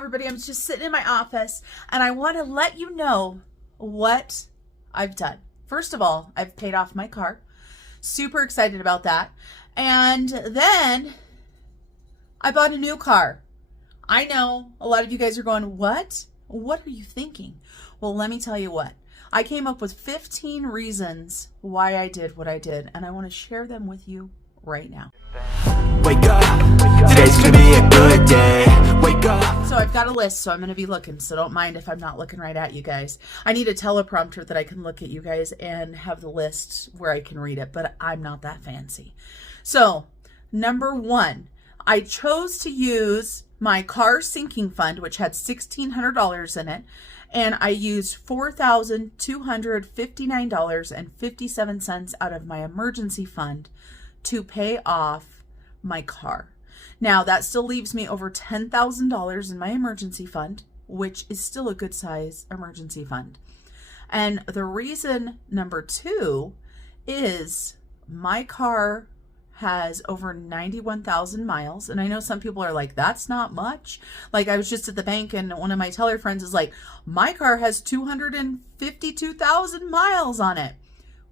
everybody. I'm just sitting in my office and I want to let you know what I've done. First of all, I've paid off my car. Super excited about that. And then I bought a new car. I know a lot of you guys are going, what? What are you thinking? Well, let me tell you what. I came up with 15 reasons why I did what I did, and I want to share them with you right now. Wake up, today's gonna be a good day. Wake up. So I've got a list, so I'm going to be looking, so don't mind if I'm not looking right at you guys. I need a teleprompter that I can look at you guys and have the list where I can read it, but I'm not that fancy. So, number one, I chose to use my car sinking fund, which had $1,600 in it, and I used $4,259.57 out of my emergency fund to pay off my car. Now, that still leaves me over $10,000 in my emergency fund, which is still a good size emergency fund. And the reason number two is my car has over 91,000 miles. And I know some people are like, that's not much. Like, I was just at the bank and one of my teller friends is like, my car has 252,000 miles on it.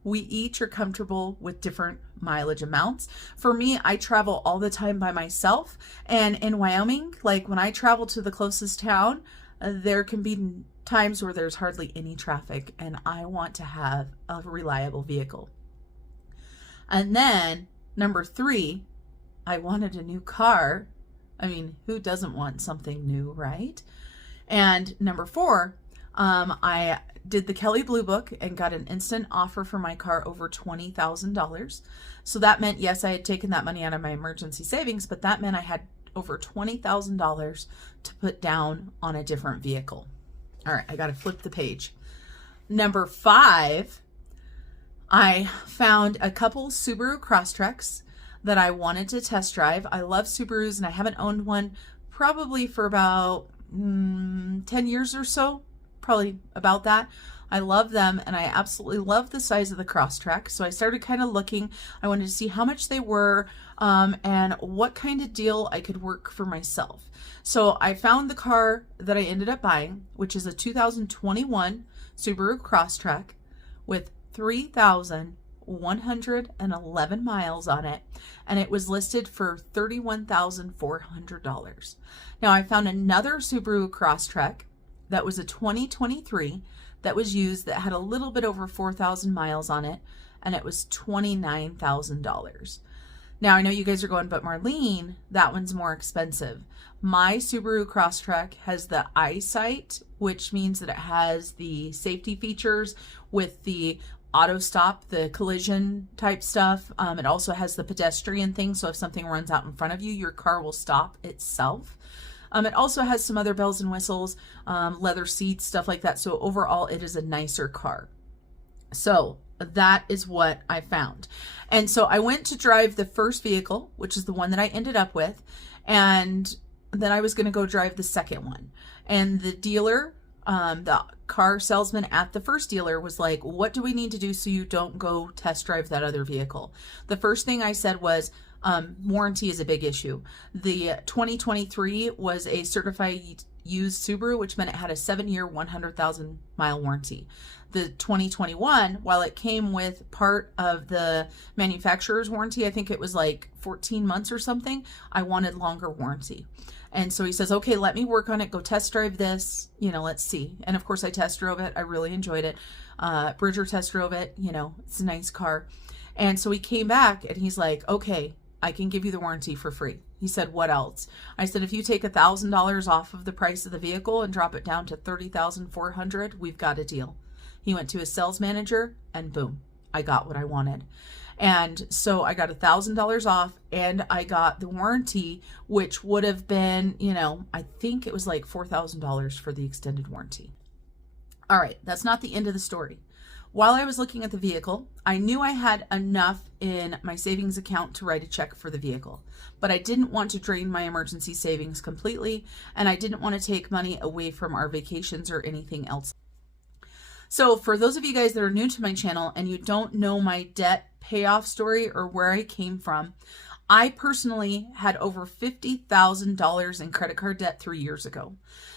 We each are comfortable with different mileage amounts. For me, I travel all the time by myself. And in Wyoming, like when I travel to the closest town, there can be times where there's hardly any traffic and I want to have a reliable vehicle. And then number three, I wanted a new car. I mean, who doesn't want something new, right? And number four, I did the Kelley Blue Book and got an instant offer for my car over $20,000. So that meant, yes, I had taken that money out of my emergency savings, but that meant I had over $20,000 to put down on a different vehicle. All right, I got to flip the page. Number five, I found a couple Subaru Crosstreks that I wanted to test drive. I love Subarus and I haven't owned one probably for about 10 years or so, probably about that. I love them and I absolutely love the size of the Crosstrek. So I started kind of looking. I wanted to see how much they were and what kind of deal I could work for myself. So I found the car that I ended up buying, which is a 2021 Subaru Crosstrek with 3,111 miles on it, and it was listed for $31,400. Now I found another Subaru Crosstrek that was a 2023 that was used that had a little bit over 4,000 miles on it, and it was $29,000. Now I know you guys are going, but Marlene, that one's more expensive. My Subaru Crosstrek has the EyeSight, which means that it has the safety features with the auto stop, the collision type stuff. It also has the pedestrian thing, so if something runs out in front of you, your car will stop itself. It also has some other bells and whistles, leather seats, stuff like that. So overall, it is a nicer car. So that is what I found. And so I went to drive the first vehicle, which is the one that I ended up with, and then I was going to go drive the second one. And the dealer, the car salesman at the first dealer was like, what do we need to do so you don't go test drive that other vehicle? The first thing I said was, warranty is a big issue. The 2023 was a certified used Subaru, which meant it had a 7-year, 100,000 mile warranty. The 2021, while it came with part of the manufacturer's warranty, I think it was like 14 months or something, I wanted longer warranty. And so he says, okay, let me work on it. Go test drive this, let's see. And of course I test drove it. I really enjoyed it. Bridger test drove it, it's a nice car. And so he came back and he's like, okay, I can give you the warranty for free. He said, what else? I said, if you take $1,000 off of the price of the vehicle and drop it down to $30,400, we've got a deal. He went to his sales manager and boom, I got what I wanted. And so I got $1,000 off and I got the warranty, which would have been, I think it was like $4,000 for the extended warranty. All right, that's not the end of the story. While I was looking at the vehicle, I knew I had enough in my savings account to write a check for the vehicle, but I didn't want to drain my emergency savings completely, and I didn't want to take money away from our vacations or anything else. So for those of you guys that are new to my channel and you don't know my debt payoff story or where I came from, I personally had over $50,000 in credit card debt 3 years ago.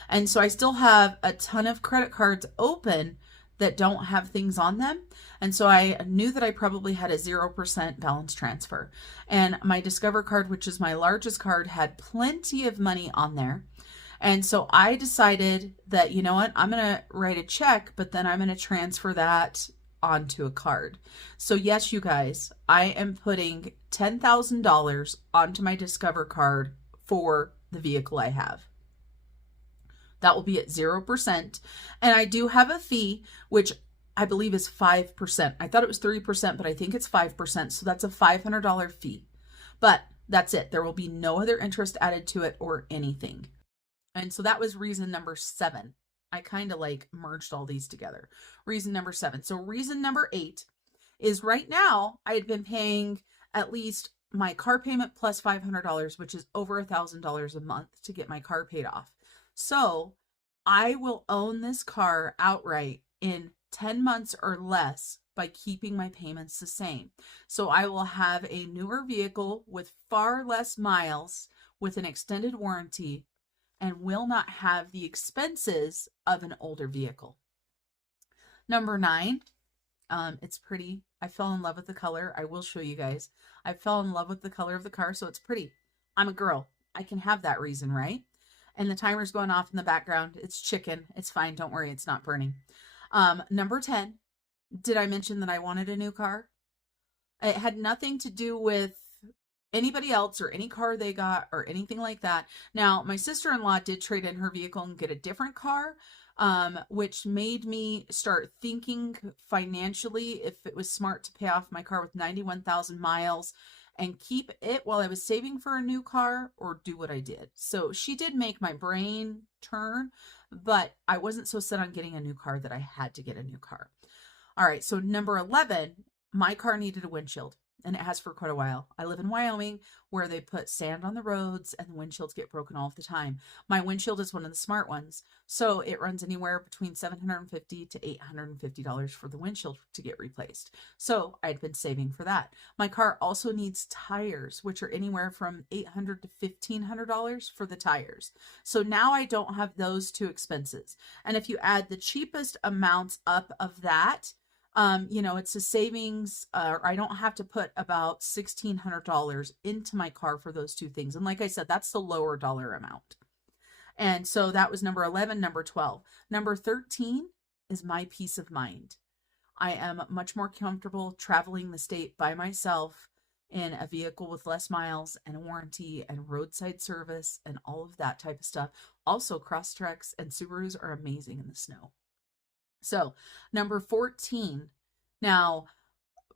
And so I still have a ton of credit cards open that don't have things on them. And so I knew that I probably had a 0% balance transfer. And my Discover card, which is my largest card, had plenty of money on there. And so I decided that, you know what, I'm going to write a check, but then I'm going to transfer that onto a card. So yes, you guys, I am putting $10,000 onto my Discover card for the vehicle I have. That will be at 0%. And I do have a fee, which I believe is 5%. I thought it was 3%, but I think it's 5%. So that's a $500 fee. But that's it. There will be no other interest added to it or anything. And so that was reason number 7. I kind of like merged all these together. Reason number 7. So reason number 8 is right now I had been paying at least my car payment plus $500, which is over $1,000 a month to get my car paid off. So I will own this car outright in 10 months or less by keeping my payments the same. So I will have a newer vehicle with far less miles with an extended warranty and will not have the expenses of an older vehicle. Number 9, it's pretty. I fell in love with the color. I will show you guys. I fell in love with the color of the car, so it's pretty. I'm a girl. I can have that reason, right? And the timer's going off in the background. It's chicken. It's fine. Don't worry. It's not burning. Number 10, did I mention that I wanted a new car? It had nothing to do with anybody else or any car they got or anything like that. Now, my sister-in-law did trade in her vehicle and get a different car, which made me start thinking financially if it was smart to pay off my car with 91,000 miles and keep it while I was saving for a new car or do what I did. So she did make my brain turn, but I wasn't so set on getting a new car that I had to get a new car. All right, so number 11, my car needed a windshield. And it has for quite a while. I live in Wyoming where they put sand on the roads and the windshields get broken all the time. My windshield is one of the smart ones. So it runs anywhere between $750 to $850 for the windshield to get replaced. So I'd been saving for that. My car also needs tires, which are anywhere from $800 to $1,500 for the tires. So now I don't have those two expenses. And if you add the cheapest amounts up of that, you know, it's a savings. I don't have to put about $1,600 into my car for those two things. And like I said, that's the lower dollar amount. And so that was number 11, number 12. Number 13 is my peace of mind. I am much more comfortable traveling the state by myself in a vehicle with less miles and warranty and roadside service and all of that type of stuff. Also, Crosstreks and Subarus are amazing in the snow. So number 14, now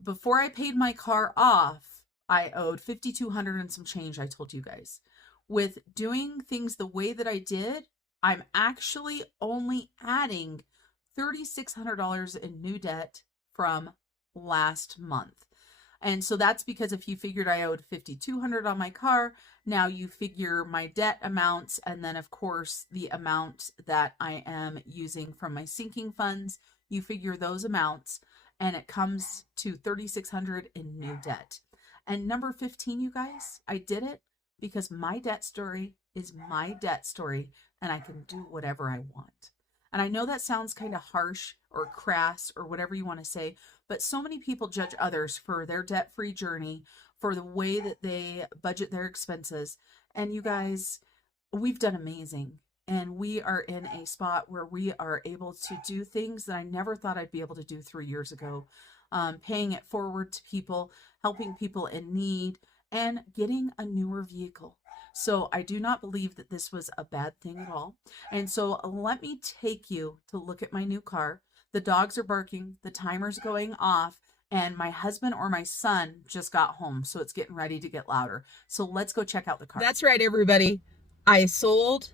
before I paid my car off, I owed $5,200 and some change, I told you guys. With doing things the way that I did, I'm actually only adding $3,600 in new debt from last month. And so that's because if you figured I owed $5,200 on my car, now you figure my debt amounts and then of course the amount that I am using from my sinking funds, you figure those amounts and it comes to $3,600 in new debt. And number 15, you guys, I did it because my debt story is my debt story and I can do whatever I want. And I know that sounds kind of harsh or crass or whatever you want to say, but so many people judge others for their debt-free journey, for the way that they budget their expenses. And you guys, we've done amazing. And we are in a spot where we are able to do things that I never thought I'd be able to do 3 years ago. Paying it forward to people, helping people in need, and getting a newer vehicle. So I do not believe that this was a bad thing at all. And so let me take you to look at my new car. The dogs are barking, the timer's going off, and my husband or my son just got home. So it's getting ready to get louder. So let's go check out the car. That's right, everybody. I sold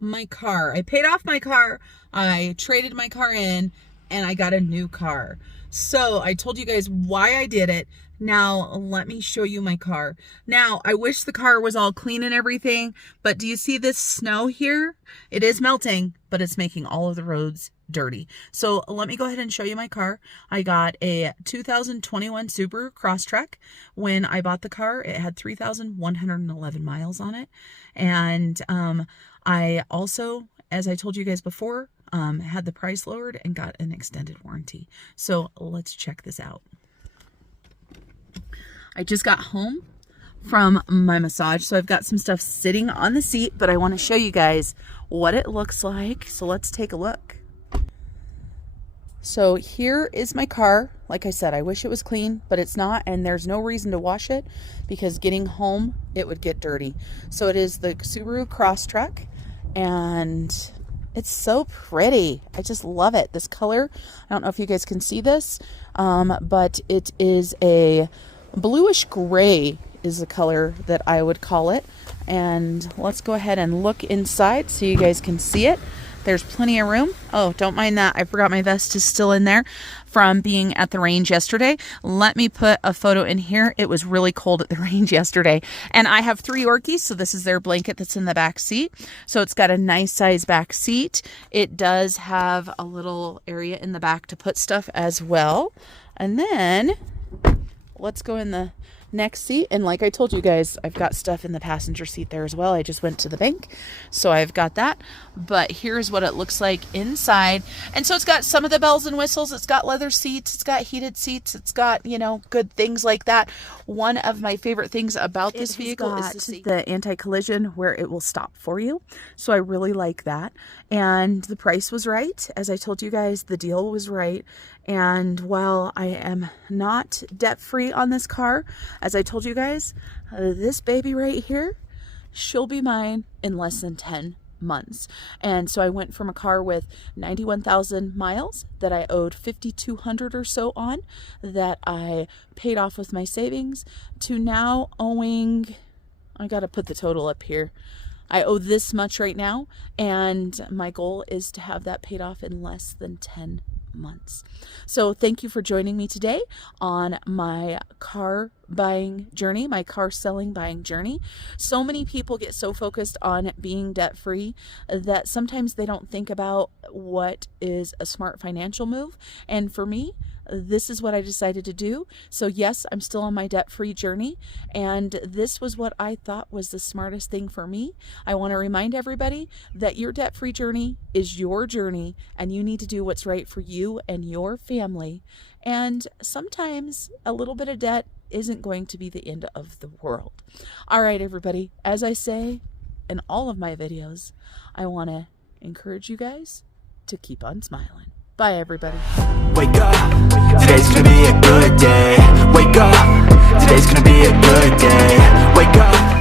my car. I paid off my car. I traded my car in and I got a new car. So I told you guys why I did it. Now, let me show you my car. Now, I wish the car was all clean and everything, but do you see this snow here? It is melting, but it's making all of the roads dirty. So let me go ahead and show you my car. I got a 2021 Subaru Crosstrek. When I bought the car, it had 3,111 miles on it. And I also, as I told you guys before, had the price lowered and got an extended warranty. So let's check this out. I just got home from my massage, so I've got some stuff sitting on the seat, but I want to show you guys what it looks like. So let's take a look. So here is my car. Like I said, I wish it was clean, but it's not, and there's no reason to wash it because getting home, it would get dirty. So it is the Subaru Crosstrek, and it's so pretty. I just love it. This color, I don't know if you guys can see this, but it is a bluish gray is the color that I would call it. And let's go ahead and look inside so you guys can see it. There's plenty of room. Oh, don't mind that. I forgot my vest is still in there from being at the range yesterday. Let me put a photo in here. It was really cold at the range yesterday. And I have 3 Orkies, so this is their blanket that's in the back seat. So it's got a nice size back seat. It does have a little area in the back to put stuff as well. And then let's go in the next seat. And like I told you guys, I've got stuff in the passenger seat there as well. I just went to the bank, so I've got that. But here's what it looks like inside. And so it's got some of the bells and whistles. It's got leather seats. It's got heated seats. It's got, you know, good things like that. One of my favorite things about this vehicle is the anti-collision where it will stop for you. So I really like that. And the price was right. As I told you guys, the deal was right. And while I am not debt-free on this car, as I told you guys, this baby right here, she'll be mine in less than 10 months. And so I went from a car with 91,000 miles that I owed 5,200 or so on, that I paid off with my savings, to now owing, I got to put the total up here. I owe this much right now, and my goal is to have that paid off in less than 10 months. So thank you for joining me today on my car buying journey, my car selling buying journey. So many people get so focused on being debt free that sometimes they don't think about what is a smart financial move. And for me, this is what I decided to do. So yes, I'm still on my debt-free journey, and this was what I thought was the smartest thing for me. I want to remind everybody that your debt-free journey is your journey, and you need to do what's right for you and your family. And sometimes a little bit of debt isn't going to be the end of the world. All right, everybody, as I say in all of my videos, I want to encourage you guys to keep on smiling. Bye, everybody. Wake up, today's gonna be a good day. Wake up, today's gonna be a good day. Wake up.